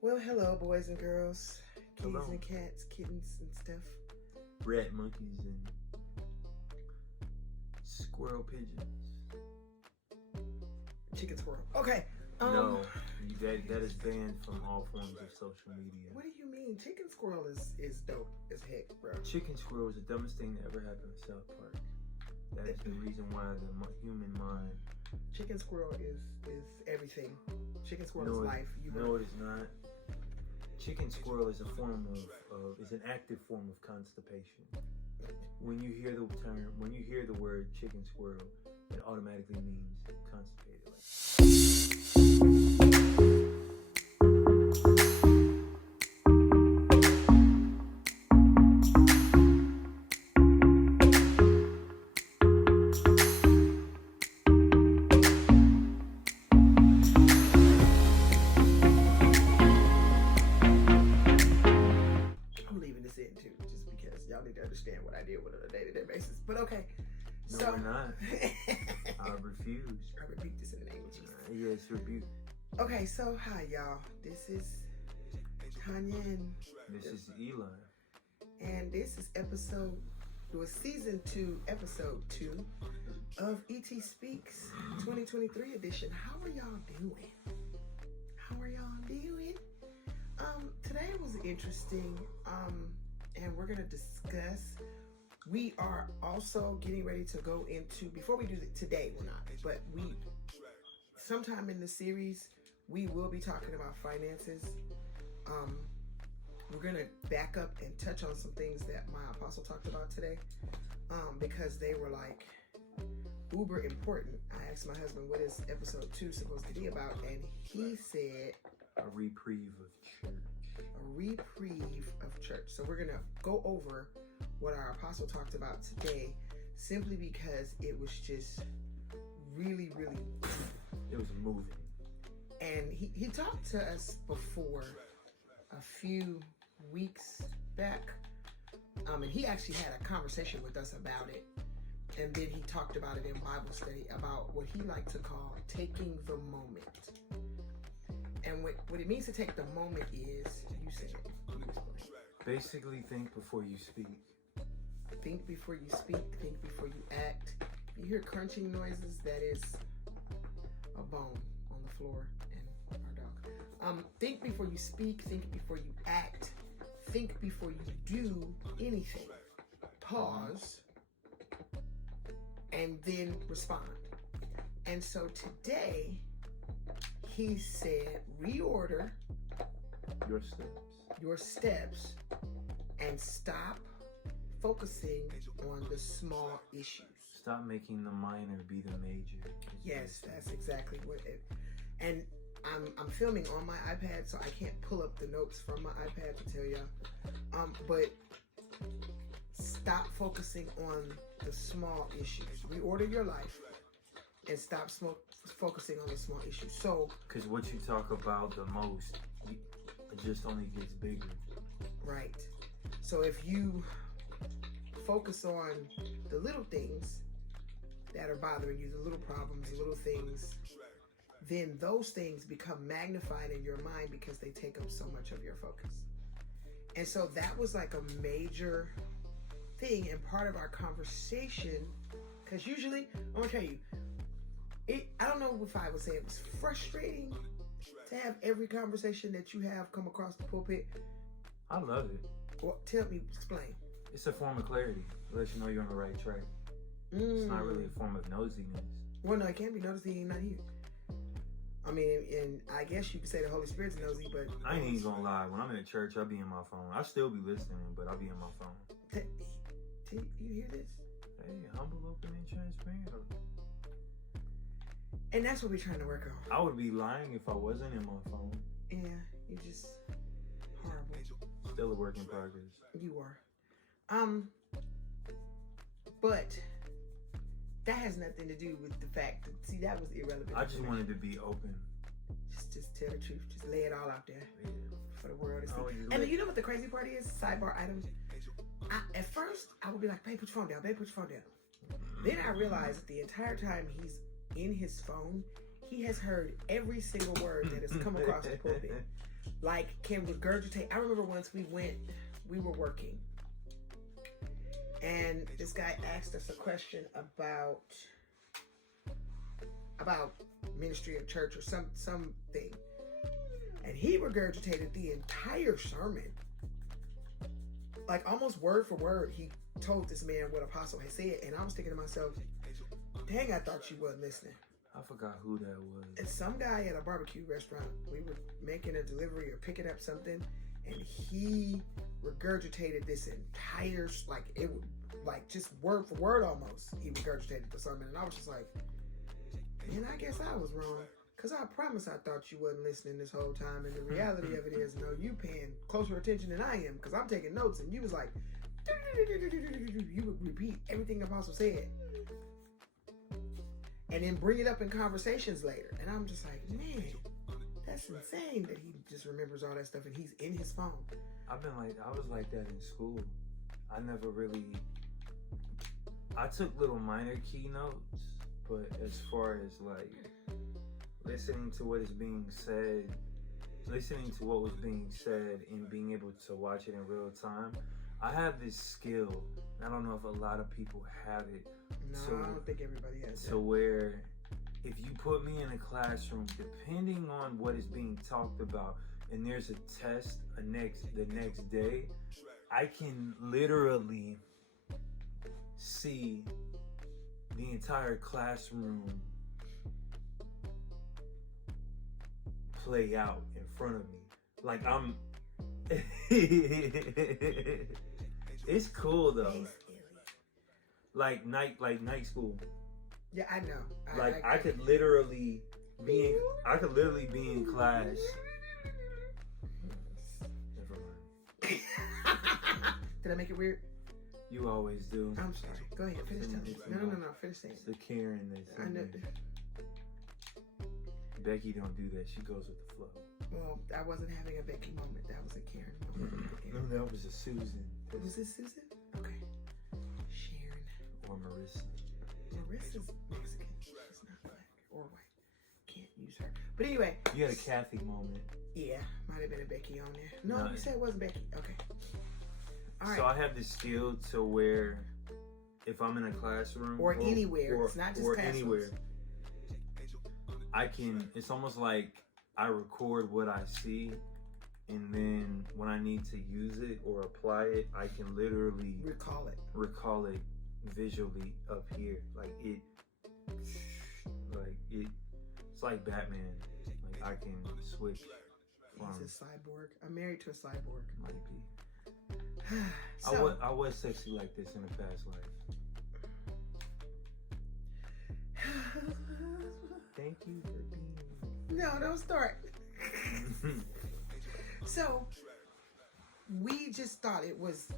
Well, hello, boys and girls, kitties Hello. and cats, kittens and stuff. Rat monkeys and squirrel pigeons. Chicken squirrel. Okay. No, that is banned from all forms of social media. What do you mean? Chicken squirrel is dope as heck, bro. Chicken squirrel is the dumbest thing that ever happened in South Park. That is the reason why the human mind. Chicken squirrel is everything. Chicken squirrel No, is life. No, it is not. Chicken squirrel is a form of is an active form of constipation. When you hear the word chicken squirrel, it automatically means constipated. I'm leaving this in too, just because y'all need to understand what I deal with on a day-to-day basis. But okay. No, So we're not. I refuse. I rebuke this in the name of Jesus. Yes, rebuke. Okay, so hi y'all. This is Tanya This is Eli. and this is season 2, episode 2 of ET Speaks 2023 edition. How are y'all doing? Today was interesting, and we're gonna discuss. We are also getting ready to go into, before we do it today, we're not, but sometime in the series, we will be talking about finances. We're gonna back up and touch on some things that my apostle talked about today, because they were like uber important. I asked my husband, what is episode 2 supposed to be about? And he said, A reprieve of church. a reprieve of church. So we're gonna go over what our apostle talked about today, simply because it was just really, really deep. It was moving. And he talked to us before a few weeks back, and he actually had a conversation with us about it, and then he talked about it in Bible study about what he liked to call taking the moment. And what it means to take the moment is, you said it, you explain. Basically, think before you speak. Think before you speak, think before you act. If you hear crunching noises, that is a bone on the floor and our dog. Think before you speak, think before you act, think before you do anything. Pause, and then respond. And so today, he said, reorder Your steps. and stop focusing on the small issues. Stop making the minor be the major. Yes, that's exactly what it. And I'm filming on my iPad, so I can't pull up the notes from my iPad to tell y'all. But stop focusing on the small issues. Reorder your life and stop focusing on the small issues. So, because what you talk about the most, it just only gets bigger. right. So if you focus on the little things that are bothering you, the little problems, the little things, then those things become magnified in your mind because they take up so much of your focus. And so that was like a major thing and part of our conversation, because usually, I'm gonna tell you, I don't know if I would say it was frustrating to have every conversation that you have come across the pulpit. I love it. Well, tell me, explain. It's a form of clarity. It lets you know you're on the right track. It's not really a form of nosiness. Well, no, it can't be noticed. He ain't not here. I mean, and I guess you could say the Holy Spirit's nosy, but I ain't even gonna lie. When I'm in church, I'll be in my phone. I'll still be listening, but I'll be in my phone. You hear this? Hey, humble, open, and transparent. And that's what we're trying to work on. I would be lying if I wasn't in my phone. Yeah, you're just horrible. Still a work in progress. You are. But that has nothing to do with the fact that, see, that was irrelevant. I just wanted to be open. Just tell the truth. Just lay it all out there for the world to see. Oh, And you know what the crazy part is? Sidebar items. At first, I would be like, babe, put your phone down. Babe, put your phone down. Then I realized that the entire time he's in his phone, he has heard every single word that has come across the pulpit. like can regurgitate. I remember once we were working, and this guy asked us a question about ministry or church or something, and he regurgitated the entire sermon, like almost word for word. He told this man what Apostle had said, and I was thinking to myself, dang, I thought you wasn't listening. I forgot who that was. And some guy at a barbecue restaurant, we were making a delivery or picking up something, and he regurgitated this entire, like it would, like just word for word almost. He regurgitated the sermon, and I was just like, man, I guess I was wrong. Because I promise I thought you wasn't listening this whole time, and the reality of it is, no, you paying closer attention than I am, because I'm taking notes, and you was like, you would repeat everything the apostle said, and then bring it up in conversations later. And I'm just like, man, that's insane that he just remembers all that stuff, and he's in his phone. I was like that in school. I never really, I took little minor keynotes, but as far as like, listening to what is being said, listening to what was being said and being able to watch it in real time, I have this skill. I don't know if a lot of people have it. No, I don't think everybody has that. So where if you put me in a classroom, depending on what is being talked about, and there's a test the next day, I can literally see the entire classroom play out in front of me. Like I'm it's cool though. Like night school. Yeah, I know. I could literally be in class. Never mind. Did I make it weird? You always do. I'm sorry. Go ahead. Finish telling me. No. Finish saying. It's the Karen that's I know. Becky don't do that. She goes with the flow. Well, I wasn't having a Becky moment. That was a Karen moment. No, that was a Susan. Was it Susan? Okay. Sharon. Or Marissa. Marissa's Mexican. She's not black or white. Can't use her. But anyway. You had a Kathy moment. Yeah. Might have been a Becky on there. No, you said it wasn't Becky. Okay. All right. So I have this skill to where if I'm in a classroom. Or anywhere. It's not just or classrooms. Anywhere. It's almost like I record what I see, and then when I need to use it or apply it, I can literally recall it visually up here. It's like Batman. Like I can switch. He's a cyborg. I'm married to a cyborg. Might be. So, I was sexy like this in a past life. Thank you for being. No, don't start. So, we just thought it was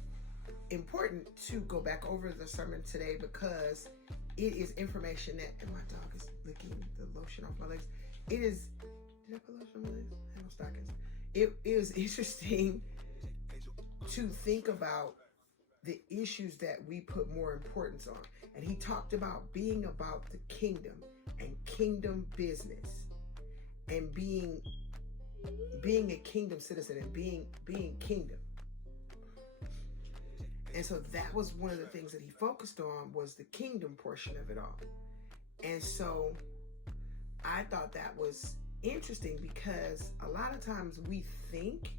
important to go back over the sermon today because it is information that, and my dog is licking the lotion off my legs. It is, did I put lotion on my legs? I have no stockings. It is interesting to think about the issues that we put more importance on. And he talked about being about the kingdom and kingdom business and being a kingdom citizen and being kingdom. And so that was one of the things that he focused on, was the kingdom portion of it all. And so I thought that was interesting because a lot of times we think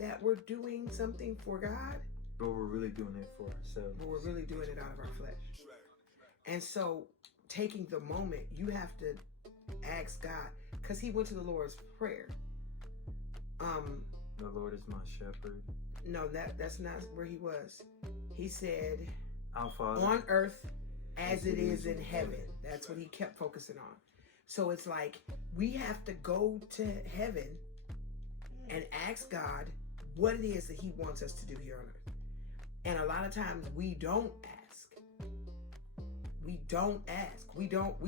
that we're doing something for God, but we're really doing it for ourselves. But we're really doing it out of our flesh. And so taking the moment, you have to ask God, because he went to the Lord's Prayer. The Lord is my shepherd. No, that's not where he was. He said, Our Father, on earth as it is in heaven. That's what he kept focusing on. So it's like we have to go to heaven and ask God what it is that he wants us to do here on earth. And a lot of times we don't ask. We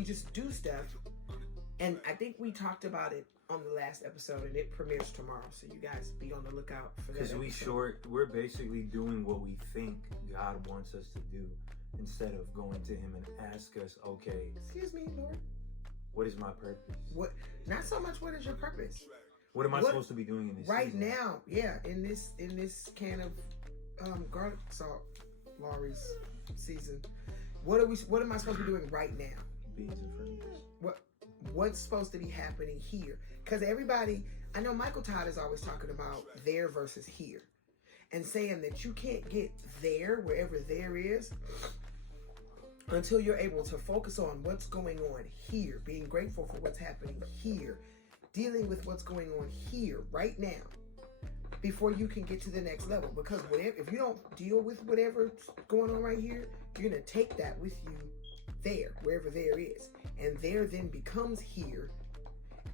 just do stuff. And I think we talked about it on the last episode, and it premieres tomorrow. So you guys be on the lookout for that. Because we're basically doing what we think God wants us to do instead of going to him and ask us, okay, excuse me, Lord, what is my purpose? What? Not so much what is your purpose. What am I supposed to be doing in this right season? now? Yeah, in this can of garlic salt, Laurie's season. What am I supposed to be doing right now? Beans and fruits. What's supposed to be happening here? Because everybody, I know Michael Todd is always talking about there versus here, and saying that you can't get there, wherever there is, until you're able to focus on what's going on here, being grateful for what's happening here, dealing with what's going on here right now, before you can get to the next level. Because if you don't deal with whatever's going on right here, you're going to take that with you there, wherever there is. And there then becomes here.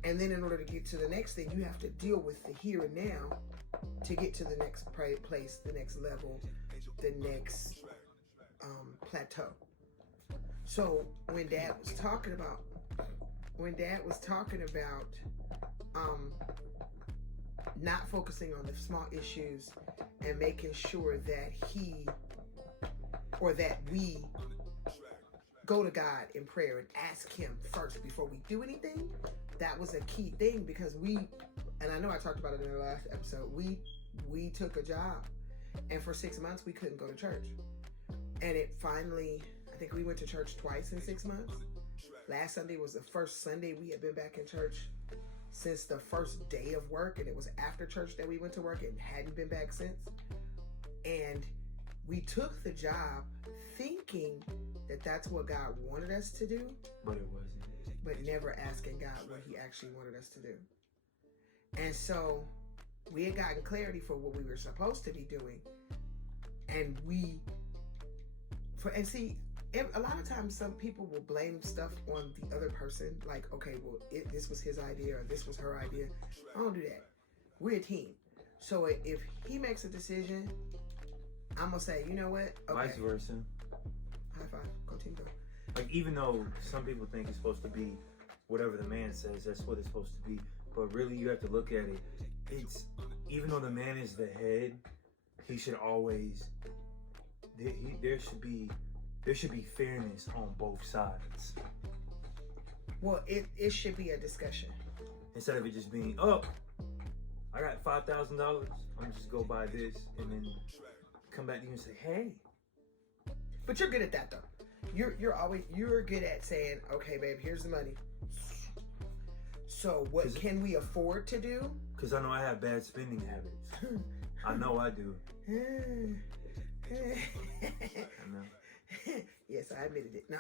And then in order to get to the next thing, you have to deal with the here and now to get to the next place, the next level, the next plateau. So when Dad was talking about not focusing on the small issues and making sure that we go to God in prayer and ask Him first before we do anything, that was a key thing. Because and I know I talked about it in the last episode, we took a job, and for 6 months we couldn't go to church. And it finally, I think we went to church twice in 6 months. Last Sunday was the first Sunday we had been back in church since the first day of work, and it was after church that we went to work and hadn't been back since. And we took the job thinking that that's what God wanted us to do, But it wasn't. but never asking God what He actually wanted us to do. And so we had gotten clarity for what we were supposed to be doing, and a lot of times some people will blame stuff on the other person, like, okay, well, this was his idea or this was her idea. I don't do that. We're a team. So if he makes a decision, I'm gonna say, you know what? Okay. Vice versa. High five. Go team, go. Like, even though some people think it's supposed to be whatever the man says, that's what it's supposed to be. But really, you have to look at it. It's, even though the man is the head, he should always, there should be fairness on both sides. Well, it should be a discussion. Instead of it just being, oh, I got $5,000, I'm gonna just go buy this, and then come back to you and say, hey. But you're good at that, though. You're good at saying, okay, babe, here's the money. So what can we afford to do? Because I know I have bad spending habits. I know I do. I know. Yes, I admitted it. No,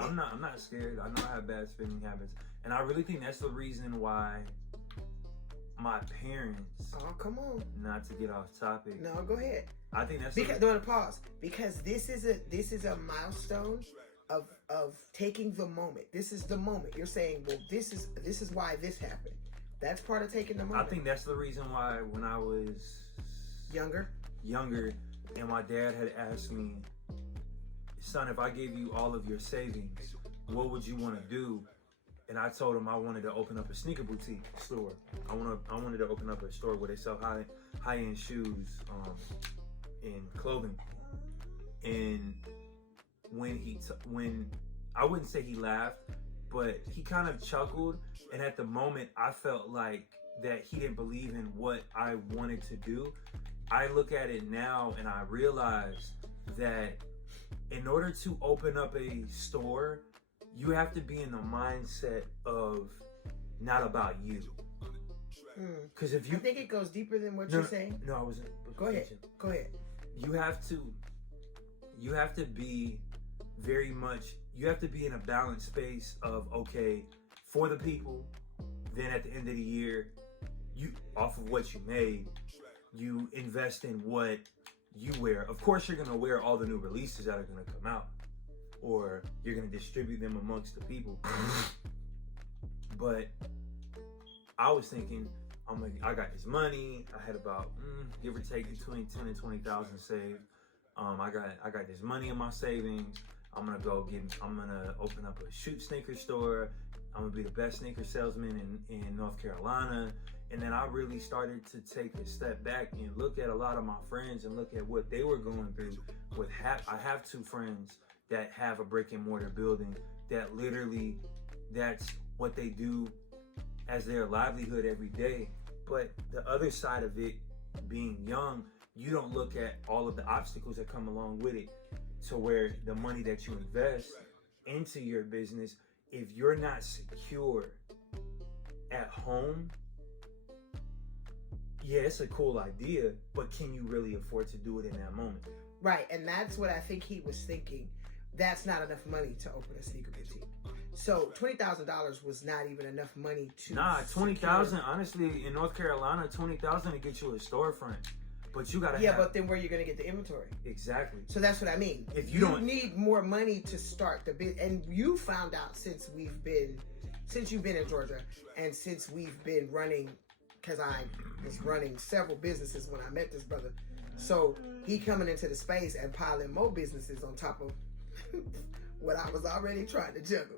I'm not scared. I know I have bad spending habits. And I really think that's the reason why my parents, oh, come on. not to get off topic. No, go ahead. I think that's because no, pause. Because this is a milestone of taking the moment. This is the moment. You're saying, well, this is why this happened. That's part of taking the moment. I think that's the reason why when I was younger, and my dad had asked me, son, if I gave you all of your savings, what would you want to do? And I told him I wanted to open up a sneaker boutique store. I wanted to open up a store where they sell high-end shoes and clothing. And when I wouldn't say he laughed, but he kind of chuckled. And at the moment, I felt like that he didn't believe in what I wanted to do. I look at it now and I realize that in order to open up a store, you have to be in the mindset of not about you. Because if you, I think it goes deeper than what you're saying. No, I wasn't. Go ahead. You have to be very much. You have to be in a balanced space of, okay, for the people. Then at the end of the year, you, off of what you made, you invest in what you wear. Of course, you're gonna wear all the new releases that are gonna come out, or you're gonna distribute them amongst the people. But I was thinking, I got this money. I had about give or take between 10 and 20,000 saved. I got this money in my savings. I'm gonna open up a shoot sneaker store. I'm gonna be the best sneaker salesman in North Carolina. And then I really started to take a step back and look at a lot of my friends and look at what they were going through. I have two friends that have a brick and mortar building that literally, that's what they do as their livelihood every day. But the other side of it, being young, you don't look at all of the obstacles that come along with it, to where the money that you invest into your business, if you're not secure at home, yeah, it's a cool idea, but can you really afford to do it in that moment? Right, and that's what I think he was thinking. That's not enough money to open a sneaker boutique. So $20,000 was not even enough money to. Nah, 20,000. Honestly, in North Carolina, 20,000 to get you a storefront, but you gotta. Yeah, but then where are you gonna get the inventory? Exactly. So that's what I mean. If you don't need more money to start the bit, and you found out since you've been in Georgia, and since we've been running, because I was running several businesses when I met this brother. So he coming into the space and piling more businesses on top of what I was already trying to juggle.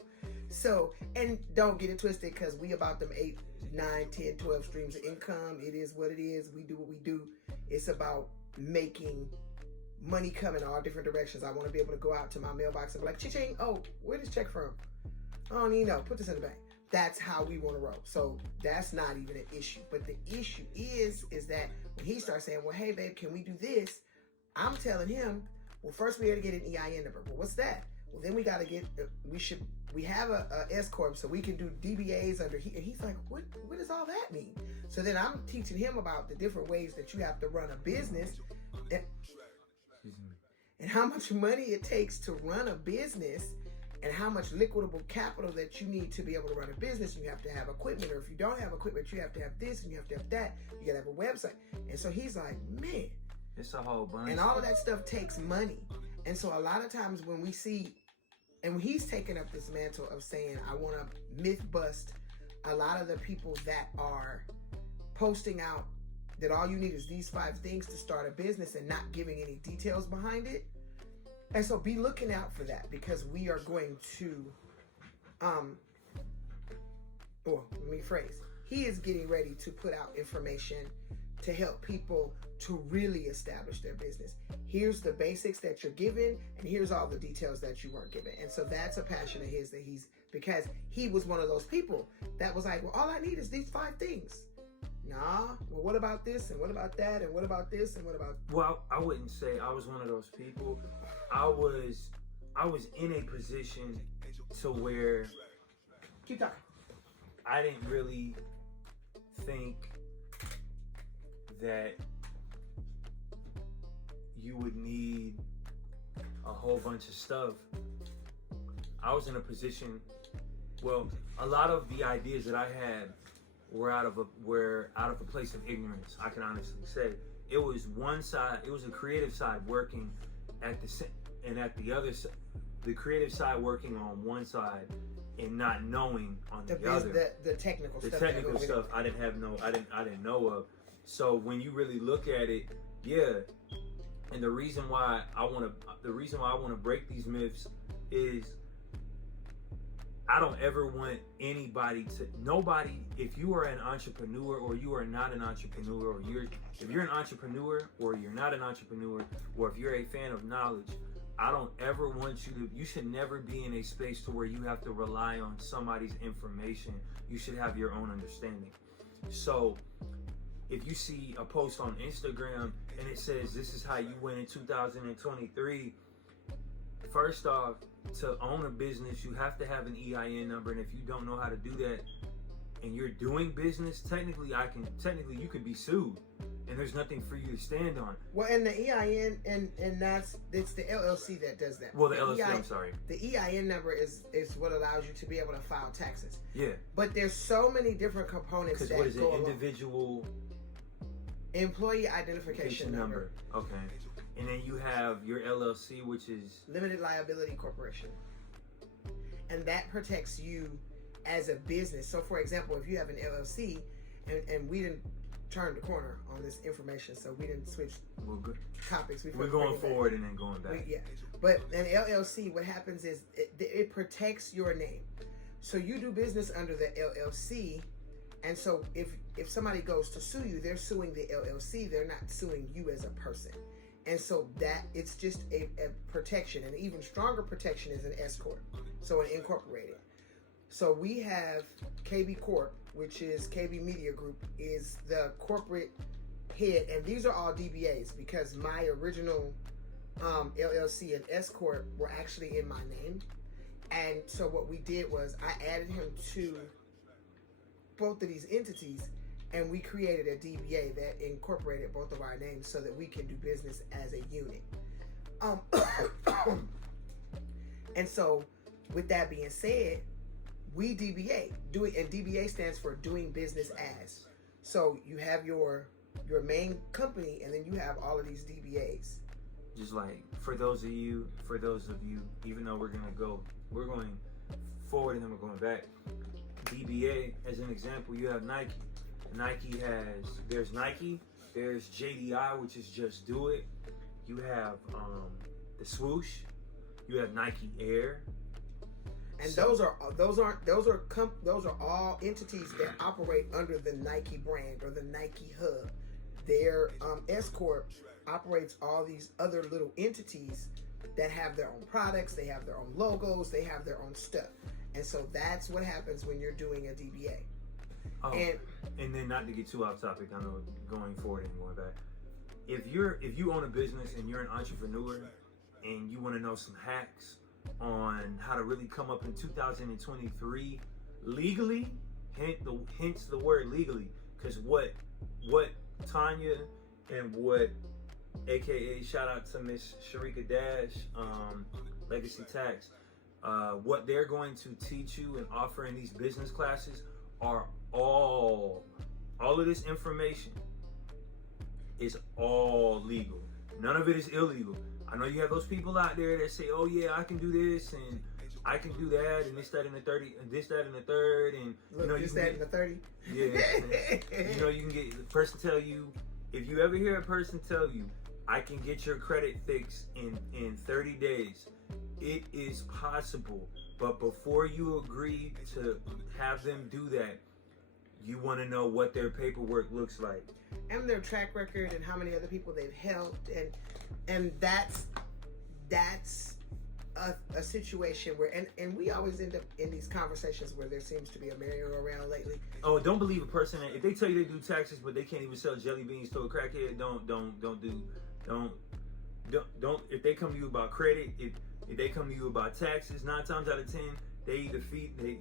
So, and don't get it twisted, because we about them 8, 9, 10, 12 streams of income. It is what it is. We do what we do. It's about making money come in all different directions. I want to be able to go out to my mailbox and be like, cha-ching, oh, where this check from? I don't even know. Put this in the bank. That's how we want to roll. So that's not even an issue. But the issue is that when he starts saying, well, hey, babe, can we do this? I'm telling him, well, first we got to get an EIN number. Well, what's that? Well, then we got to get, we have a S Corp, so we can do DBAs under here. And he's like, what does all that mean? So then I'm teaching him about the different ways that you have to run a business and how much money it takes to run a business, and how much liquidable capital that you need to be able to run a business. You have to have equipment, or if you don't have equipment, you have to have this and you have to have that. You gotta have a website. And so he's like, man, it's a whole bunch. And all of that stuff takes money. And so a lot of times when we see, and when he's taken up this mantle of saying, I want to myth bust a lot of the people that are posting out that all you need is these 5 things to start a business and not giving any details behind it. And so be looking out for that, because we are going to, let me rephrase. He is getting ready to put out information to help people to really establish their business. Here's the basics that you're given, and here's all the details that you weren't given. And so that's a passion of his, that because he was one of those people that was like, well, all I need is these 5 things. Nah, well, what about this, and what about that, and what about this, and what about... Well, I wouldn't say I was one of those people. I was in a position to where... Keep talking. I didn't really think that you would need a whole bunch of stuff. I was in a position, well, a lot of the ideas that I had were out of a place of ignorance. I can honestly say it was one side. It was a creative side working at the other side. The creative side working on one side and not knowing on the other. The technical stuff. The technical stuff I didn't know of. So when you really look at it, yeah. And the reason why I want to break these myths is I don't ever want nobody, if you are an entrepreneur or you are not an entrepreneur, or if you're an entrepreneur or you're not an entrepreneur, or if you're a fan of knowledge, I don't ever want you should never be in a space to where you have to rely on somebody's information. You should have your own understanding. So if you see a post on Instagram and it says, this is how you win in 2023, first off, to own a business, you have to have an EIN number. And if you don't know how to do that and you're doing business, technically you could be sued. And there's nothing for you to stand on. Well, and the EIN, and it's the LLC that does that. Well, the LLC, I'm sorry. The EIN number is what allows you to be able to file taxes. Yeah. But there's so many different components that what is go it? Individual employee identification number. Okay. And then you have your LLC, which is Limited Liability Corporation. And that protects you as a business. So, for example, if you have an LLC, and we didn't turn the corner on this information, so we didn't switch topics. We're going forward and then going back. But an LLC, what happens is it protects your name. So you do business under the LLC, and so if somebody goes to sue you, they're suing the LLC. They're not suing you as a person. And so that it's just a protection. An even stronger protection is an S Corp, so an incorporated. So we have KB Corp, which is KB Media Group, is the corporate head, and these are all DBAs because my original LLC and S Corp were actually in my name. And so what we did was I added him to both of these entities, and we created a DBA that incorporated both of our names so that we can do business as a unit. And so with that being said, we DBA, and DBA stands for doing business as. So you have your main company, and then you have all of these DBAs. Just like for those of you, even though we're going forward and then we're going back. DBA, as an example, you have Nike. There's Nike, there's JDI, which is Just Do It. You have the swoosh. You have Nike Air. And those are all entities that operate under the Nike brand or the Nike hub. Their S Corp operates all these other little entities that have their own products, they have their own logos, they have their own stuff. And so that's what happens when you're doing a DBA. Oh, and then not to get too off topic, I know going forward and going back. If you own a business and you're an entrepreneur and you want to know some hacks on how to really come up in 2023 legally, hence the word legally, because what Tanya and what AKA shout out to Miss Sharika Dash, Legacy Tax, what they're going to teach you and offer in these business classes are all of this information is all legal. None of it is illegal. I know you have those people out there that say, oh yeah, I can do this and I can do that and this, that, and the 30, and this, that, and the third, and look, you know, this, that, and the 30. Yeah. You know, you can get the person tell you, if you ever hear a person tell you, I can get your credit fixed in 30 days, it is possible. But before you agree to have them do that, you want to know what their paperwork looks like. And their track record and how many other people they've helped. And that's a situation where, and we always end up in these conversations where there seems to be a merry-go-round lately. Oh, don't believe a person that, if they tell you they do taxes but they can't even sell jelly beans to a crackhead, don't if they come to you about credit, if they come to you about taxes, 9 times out of 10 they either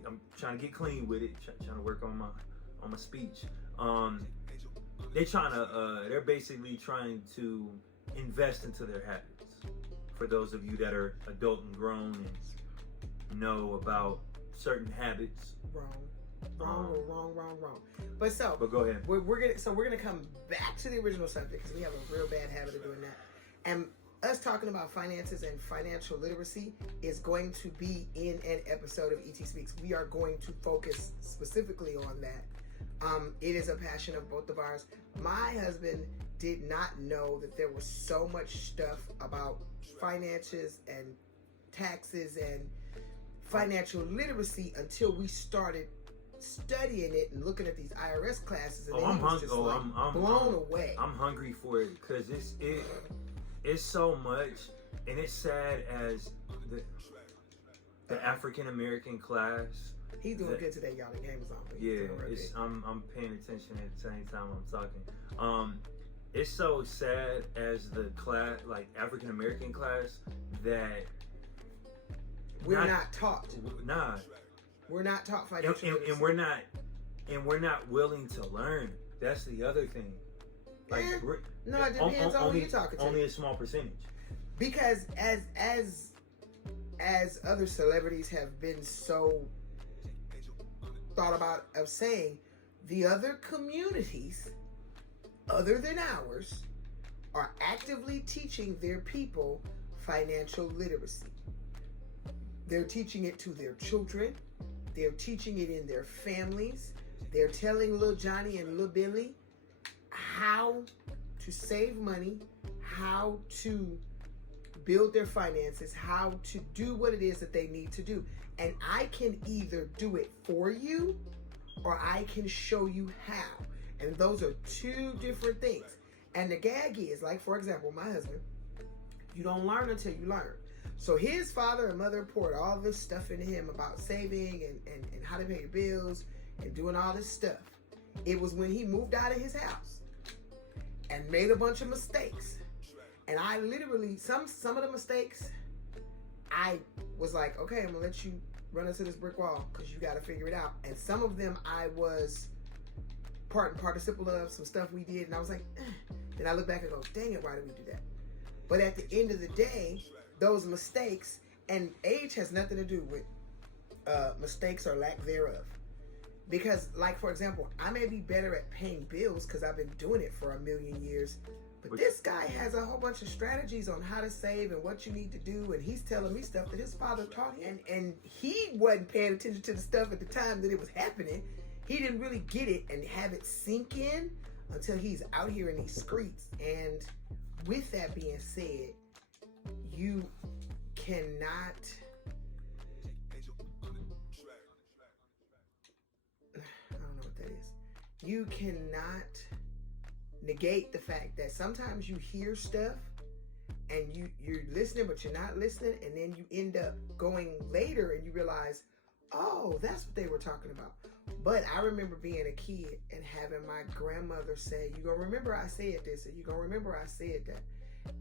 I'm trying to get clean with it, trying to work on my speech. They're basically trying to invest into their habits. For those of you that are adult and grown and know about certain habits. Wrong. But go ahead. We're gonna come back to the original subject because we have a real bad habit of doing that. And us talking about finances and financial literacy is going to be in an episode of ET Speaks. We are going to focus specifically on that. It is a passion of both of ours. My husband did not know that there was so much stuff about finances and taxes and financial literacy until we started studying it and looking at these IRS classes, and then he was just blown away. I'm hungry for it because it's so much, and it's sad as the African American class. He's doing good today, y'all. The game is on. Yeah, I'm paying attention at the same time I'm talking. It's so sad as the class, like African American class, that we're not taught. Nah, we're not taught financial literacy. and we're not willing to learn. That's the other thing. Like, no, it depends on who you're talking to. Only a small percentage. Because as other celebrities have been so thought about of saying, the other communities other than ours are actively teaching their people financial literacy. They're teaching it to their children. They're teaching it in their families. They're telling little Johnny and little Billy how to save money, how to build their finances, how to do what it is that they need to do. And I can either do it for you or I can show you how. And those are two different things. And the gag is, like, for example, my husband, you don't learn until you learn. So his father and mother poured all this stuff into him about saving and how to pay your bills and doing all this stuff. It was when he moved out of his house and made a bunch of mistakes. And I literally, some of the mistakes, I was like, okay, I'm gonna let you run into this brick wall because you got to figure it out. And some of them I was part and participle of, some stuff we did, and I was like, Then I look back and go, dang it, why did we do that? But at the end of the day, those mistakes, and age has nothing to do with mistakes or lack thereof. Because, like, for example, I may be better at paying bills because I've been doing it for a million years. But this guy has a whole bunch of strategies on how to save and what you need to do. And he's telling me stuff that his father taught him. And he wasn't paying attention to the stuff at the time that it was happening. He didn't really get it and have it sink in until he's out here in these streets. And with that being said, you cannot... You cannot negate the fact that sometimes you hear stuff and you're listening, but you're not listening, and then you end up going later and you realize, oh, that's what they were talking about. But I remember being a kid and having my grandmother say, you're going to remember I said this, and you're going to remember I said that.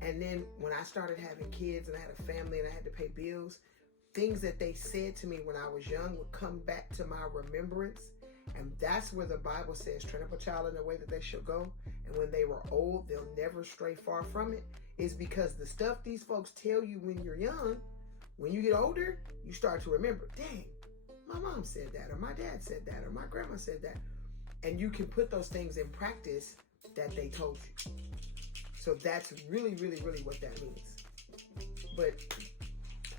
And then when I started having kids and I had a family and I had to pay bills, things that they said to me when I was young would come back to my remembrance. And that's where the Bible says, train up a child in the way that they shall go. And when they were old, they'll never stray far from it. Is because the stuff these folks tell you when you're young, when you get older, you start to remember, dang, my mom said that, or my dad said that, or my grandma said that. And you can put those things in practice that they told you. So that's really, really, really what that means. But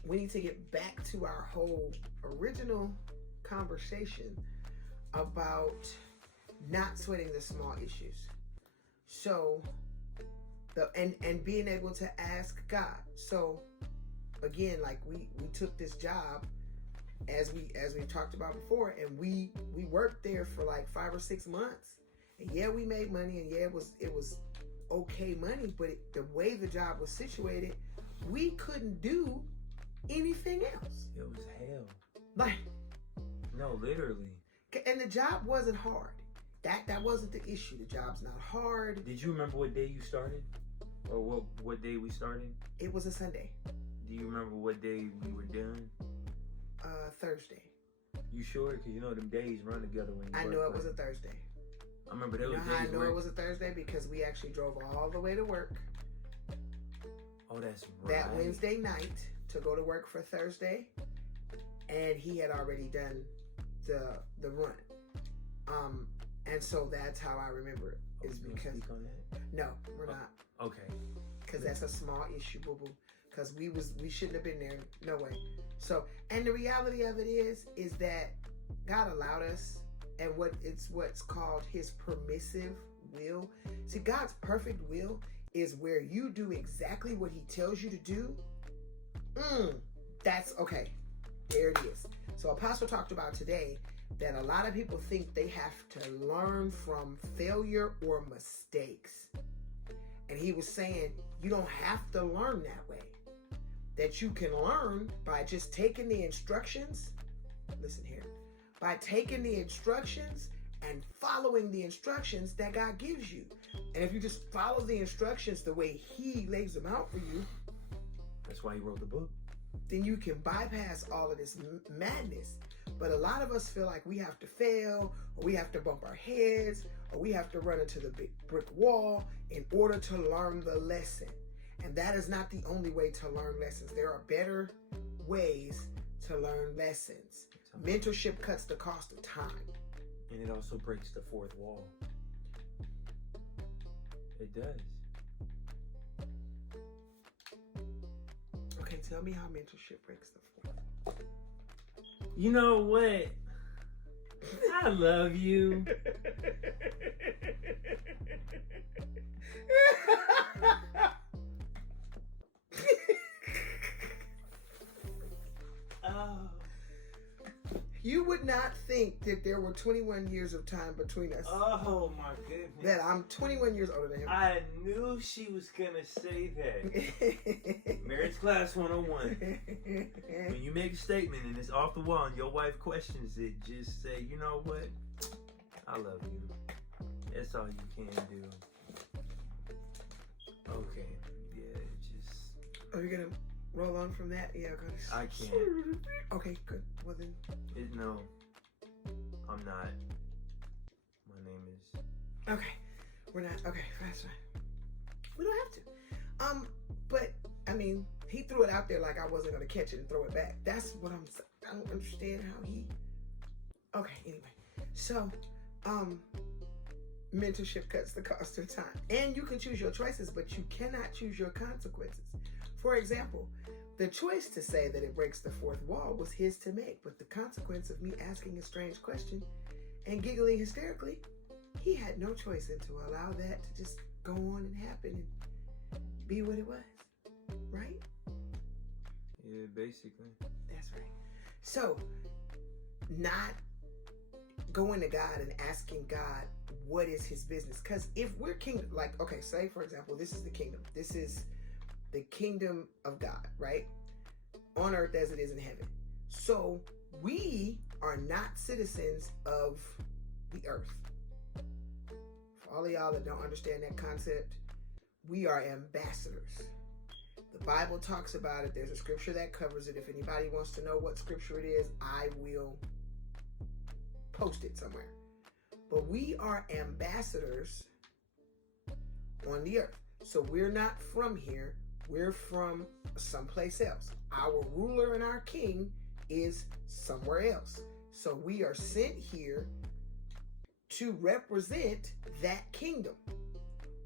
we need to get back to our whole original conversation about not sweating the small issues. So and being able to ask God. So again, like we took this job as we talked about before, and we worked there for like 5 or 6 months. And yeah, we made money, and yeah, it was okay money, but the way the job was situated, we couldn't do anything else. It was hell. Like, no, literally. And the job wasn't hard. That wasn't the issue. The job's not hard. Did you remember what day you started? Or what day we started? It was a Sunday. Do you remember what day we were done? Thursday. You sure? Because you know them days run together when you I work, know it right? was a Thursday. I remember those days. I know it was a Thursday because we actually drove all the way to work. Oh, that's right. That Wednesday night to go to work for Thursday. And he had already done the run. And so that's how I remember it. Is because speak on that? No, we're not. Okay. Because that's a small issue, boo boo. Because we shouldn't have been there. No way. So, and the reality of it is that God allowed us, and what's called His permissive will. See, God's perfect will is where you do exactly what He tells you to do. That's okay. There it is. So Apostle talked about today that a lot of people think they have to learn from failure or mistakes. And he was saying, you don't have to learn that way. That you can learn by just taking the instructions. Listen here. By taking the instructions and following the instructions that God gives you. And if you just follow the instructions the way He lays them out for you. That's why He wrote the book. Then you can bypass all of this madness. But a lot of us feel like we have to fail, or we have to bump our heads, or we have to run into the big brick wall in order to learn the lesson. And that is not the only way to learn lessons. There are better ways to learn lessons. Mentorship cuts the cost of time. And it also breaks the fourth wall. It does. Okay, tell me how mentorship breaks the fourth wall. You know what? I love you. You would not think that there were 21 years of time between us. Oh my goodness. That I'm 21 years older than him. I knew she was gonna say that. Marriage Class 101. When you make a statement and it's off the wall and your wife questions it, just say, you know what? I love you. That's all you can do. Okay. Yeah, just... Are you gonna roll on from that? Yeah, cause I can't. Okay, good. Well then. No, I'm not. My name is... Okay, we're not. Okay, that's fine. We don't have to. But I mean, he threw it out there like I wasn't gonna catch it and throw it back. That's what I don't understand how he. Okay, anyway. So, mentorship cuts the cost of time, and you can choose your choices, but you cannot choose your consequences. For example, the choice to say that it breaks the fourth wall was his to make, but the consequence of me asking a strange question and giggling hysterically, he had no choice in to allow that to just go on and happen and be what it was, right? Yeah, basically. That's right. So, not going to God and asking God what is his business, because if we're kingdom, like, okay, say for example, this is the kingdom. This is the kingdom of God, right? On earth as it is in heaven. So we are not citizens of the earth. For all of y'all that don't understand that concept, we are ambassadors. The Bible talks about it. There's a scripture that covers it. If anybody wants to know what scripture it is, I will post it somewhere. But we are ambassadors on the earth. So we're not from here. We're from someplace else. Our ruler and our king is somewhere else. So we are sent here to represent that kingdom.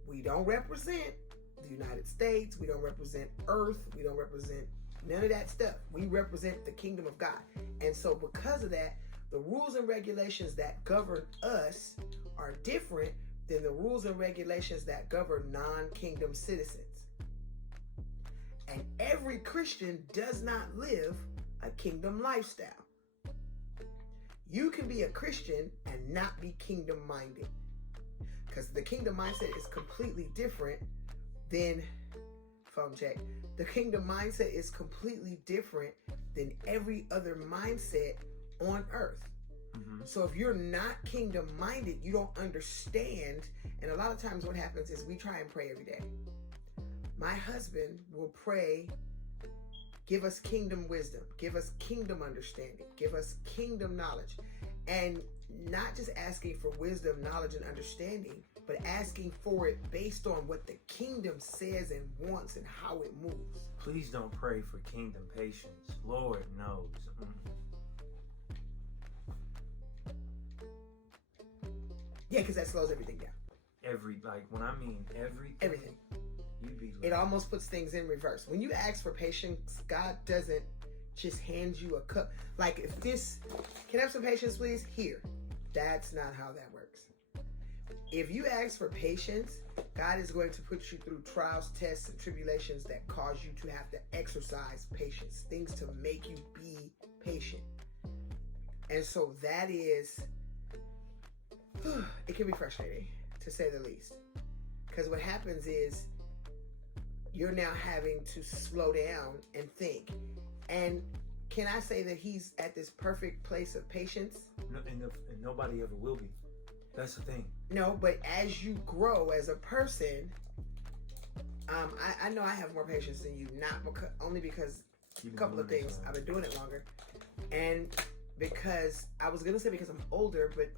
We don't represent the United States. We don't represent Earth. We don't represent none of that stuff. We represent the kingdom of God. And so because of that, the rules and regulations that govern us are different than the rules and regulations that govern non-kingdom citizens. And every Christian does not live a kingdom lifestyle. You can be a Christian and not be kingdom minded, because the kingdom mindset is completely different than, phone check, the kingdom mindset is completely different than every other mindset on earth. So if you're not kingdom minded, you don't understand. And a lot of times what happens is we try and pray every day. My husband will pray, give us kingdom wisdom, give us kingdom understanding, give us kingdom knowledge. And not just asking for wisdom, knowledge, and understanding, but asking for it based on what the kingdom says and wants and how it moves. Please don't pray for kingdom patience. Lord knows. Yeah, because that slows everything down. When I mean everything. You be like, it almost puts things in reverse. When you ask for patience, God doesn't just hand you a cup. Like, if this, can I have some patience, please? Here. That's not how that works. If you ask for patience, God is going to put you through trials, tests, and tribulations that cause you to have to exercise patience. Things to make you be patient. And so that is, it can be frustrating, to say the least. Because what happens is, you're now having to slow down and think. And can I say that he's at this perfect place of patience? No, and nobody ever will be. That's the thing. No, but as you grow as a person, I know I have more patience than you, only because a couple of things. I've been doing it longer. And because, I was going to say because I'm older, but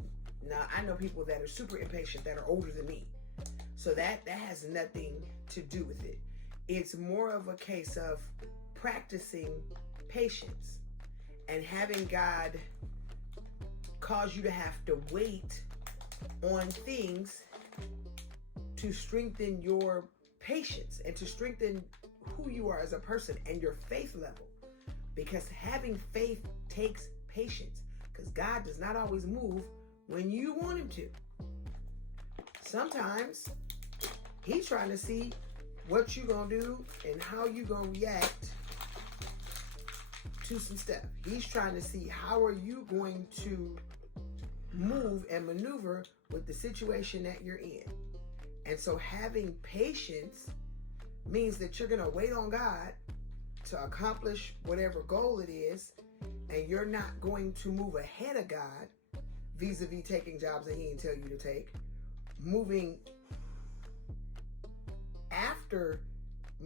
now I know people that are super impatient that are older than me. So that has nothing to do with it. It's more of a case of practicing patience and having God cause you to have to wait on things to strengthen your patience and to strengthen who you are as a person and your faith level. Because having faith takes patience, because God does not always move when you want him to. Sometimes he's trying to see what you gonna do and how you gonna react to some stuff. He's trying to see how are you going to move and maneuver with the situation that you're in. And so having patience means that you're going to wait on God to accomplish whatever goal it is, and you're not going to move ahead of God vis-a-vis taking jobs that he didn't tell you to take, moving after,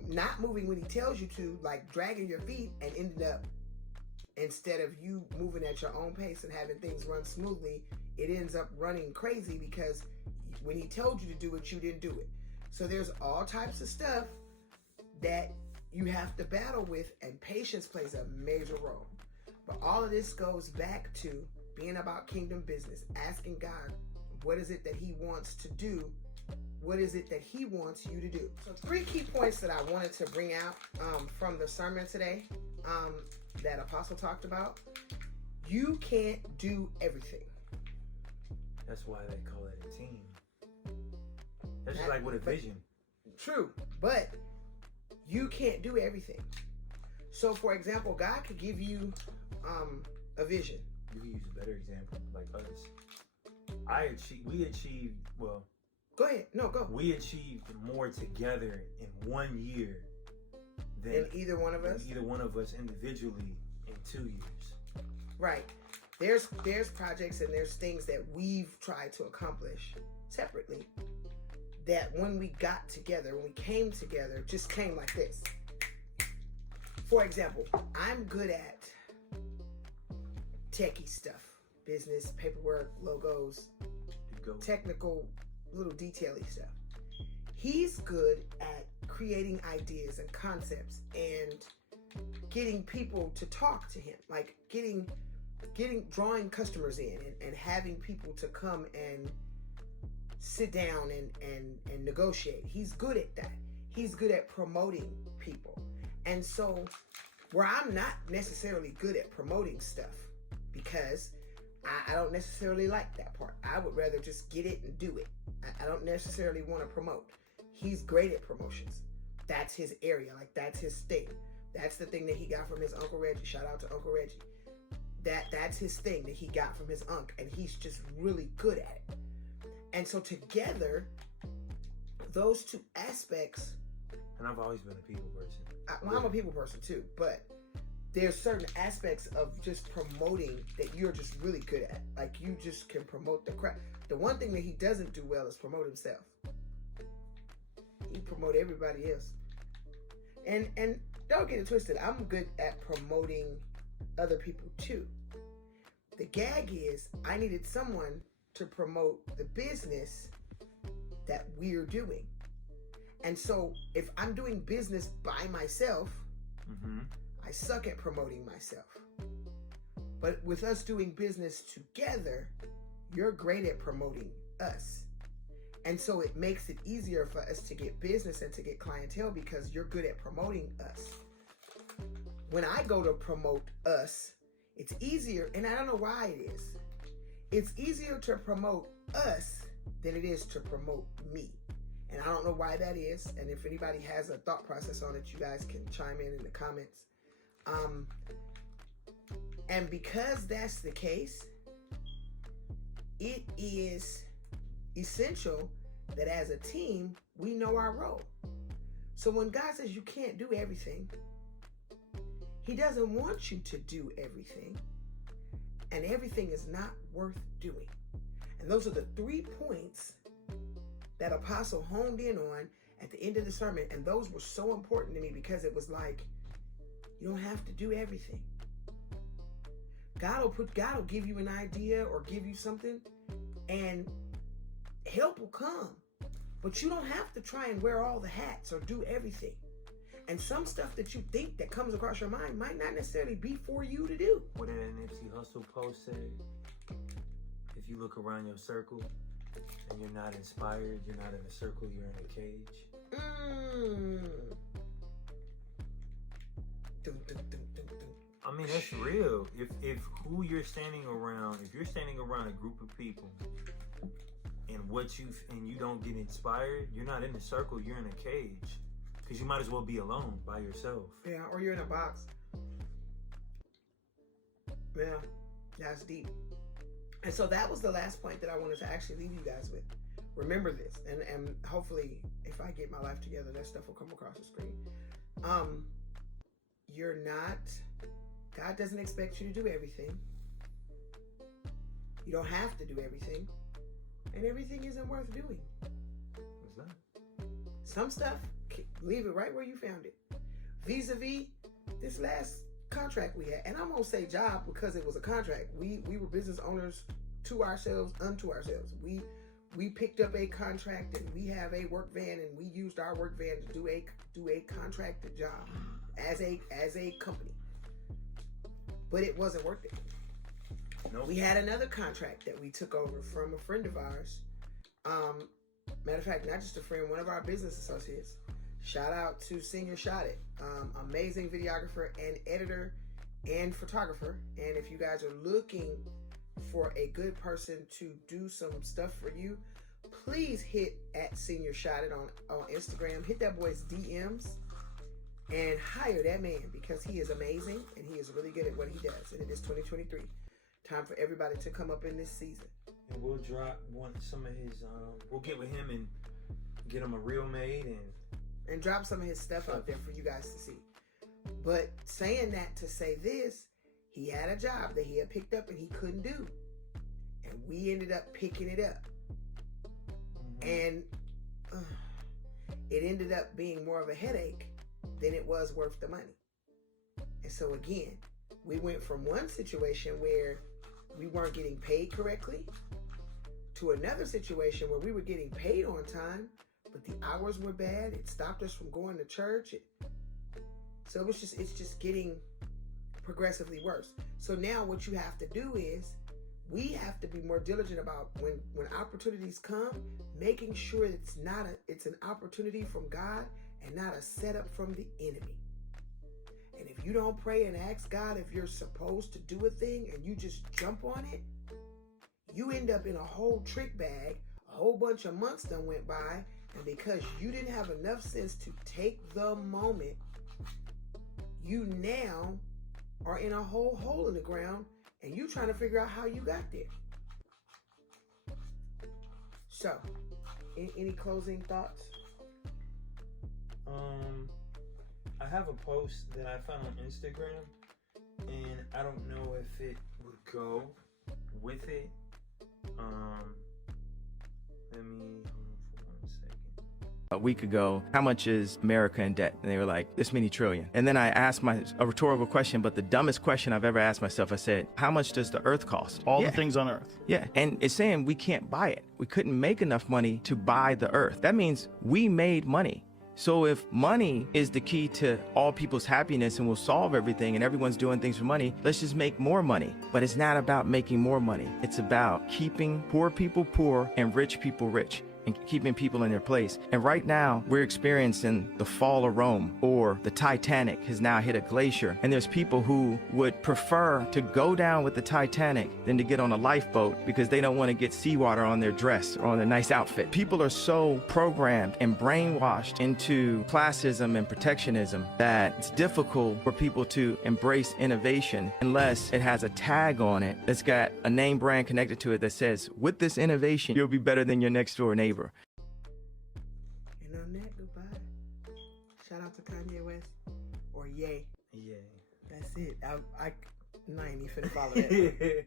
not moving when he tells you to, like dragging your feet and ended up, instead of you moving at your own pace and having things run smoothly, it ends up running crazy because when he told you to do it, you didn't do it. So there's all types of stuff that you have to battle with, and patience plays a major role. But all of this goes back to being about kingdom business, asking God, what is it that he wants to do? What is it that he wants you to do? So 3 key points that I wanted to bring out from the sermon today that Apostle talked about. You can't do everything. That's why they call it a team. That's just like with a vision. True, but you can't do everything. So, for example, God could give you a vision. You can use a better example, like us. We achieved, well... Go ahead. No, go. We achieved more together in 1 year than either one of us? Either one of us individually in 2 years. Right. There's projects and there's things that we've tried to accomplish separately that when we got together, when we came together, just came like this. For example, I'm good at techie stuff, business, paperwork, logos, technical, little detaily stuff. He's good at creating ideas and concepts and getting people to talk to him, like drawing customers in and having people to come and sit down and negotiate. He's good at that. He's good at promoting people. And so where I'm not necessarily good at promoting stuff, because I don't necessarily like that part. I would rather just get it and do it. I don't necessarily want to promote. He's great at promotions. That's his area. Like, that's his thing. That's the thing that he got from his Uncle Reggie. Shout out to Uncle Reggie. That's his thing that he got from his uncle, and he's just really good at it. And so together, those 2 aspects. And I've always been a people person. I'm a people person too, but there's certain aspects of just promoting that you're just really good at. Like, you just can promote the crap. The one thing that he doesn't do well is promote himself. He promote everybody else. And don't get it twisted. I'm good at promoting other people too. The gag is I needed someone to promote the business that we're doing. And so if I'm doing business by myself, I suck at promoting myself. But with us doing business together, you're great at promoting us. And so it makes it easier for us to get business and to get clientele because you're good at promoting us. When I go to promote us, it's easier, and I don't know why it is. It's easier to promote us than it is to promote me. And I don't know why that is. And if anybody has a thought process on it, you guys can chime in the comments. And because that's the case, it is essential that as a team, we know our role. So when God says you can't do everything, he doesn't want you to do everything. And everything is not worth doing. And those are the 3 points that Apostle honed in on at the end of the sermon. And those were so important to me because it was like, you don't have to do everything. God will give you an idea or give you something, and help will come. But you don't have to try and wear all the hats or do everything. And some stuff that you think that comes across your mind might not necessarily be for you to do. What did that Nipsey Hussle post say? If you look around your circle and you're not inspired, you're not in a circle, you're in a cage. I mean, that's real. If who you're standing around, if you're standing around a group of people and you don't get inspired, you're not in a circle, you're in a cage. Because you might as well be alone by yourself. Yeah, or you're in a box. Yeah, that's deep. And so that was the last point that I wanted to actually leave you guys with. Remember this, and hopefully, if I get my life together, that stuff will come across the screen. You're not. God doesn't expect you to do everything. You don't have to do everything, and everything isn't worth doing. What's that? Some stuff, leave it right where you found it. Vis-a-vis this last contract we had, and I'm gonna say job because it was a contract. We were business owners to ourselves, unto ourselves. We picked up a contract, and we have a work van, and we used our work van to do a contracted job as a company. But it wasn't worth it. Nope. We had another contract that we took over from a friend of ours. Matter of fact, not just a friend, one of our business associates. Shout out to Senior Shot It. Amazing videographer and editor and photographer. And if you guys are looking for a good person to do some stuff for you, please hit at Senior Shot It on Instagram. Hit that boy's DMs and hire that man, because he is amazing and he is really good at what he does. And it is 2023. Time for everybody to come up in this season. And we'll drop some of his. We'll get with him and get him a reel made and drop some of his stuff out there for you guys to see. But saying that to say this, he had a job that he had picked up and he couldn't do, and we ended up picking it up, and it ended up being more of a headache than it was worth the money. And so again, we went from one situation where we weren't getting paid correctly to another situation where we were getting paid on time, but the hours were bad. It stopped us from going to church. So it's just getting progressively worse. So now what you have to do is, we have to be more diligent about when opportunities come, making sure it's an opportunity from God and not a setup from the enemy. And if you don't pray and ask God if you're supposed to do a thing and you just jump on it, you end up in a whole trick bag. A whole bunch of months done went by, and because you didn't have enough sense to take the moment, you now are in a whole hole in the ground, and you trying to figure out how you got there. So, any closing thoughts? I have a post that I found on Instagram, and I don't know if it would go with it. Let me hold on for 1 second. A week ago, how much is America in debt? And they were like, this many trillion. And then I asked a rhetorical question, but the dumbest question I've ever asked myself. I said, how much does the earth cost? All the things on earth. Yeah, and it's saying we can't buy it. We couldn't make enough money to buy the earth. That means we made money. So if money is the key to all people's happiness and will solve everything and everyone's doing things for money, let's just make more money. But it's not about making more money. It's about keeping poor people poor and rich people rich, and keeping people in their place. And right now, we're experiencing the fall of Rome, or the Titanic has now hit a glacier. And there's people who would prefer to go down with the Titanic than to get on a lifeboat because they don't want to get seawater on their dress or on their nice outfit. People are so programmed and brainwashed into classism and protectionism that it's difficult for people to embrace innovation unless it has a tag on it that's got a name brand connected to it that says, with this innovation, you'll be better than your next door neighbor. And on that, goodbye. Shout out to Kanye West, or Ye. Yeah. That's it. I ain't even finna follow that.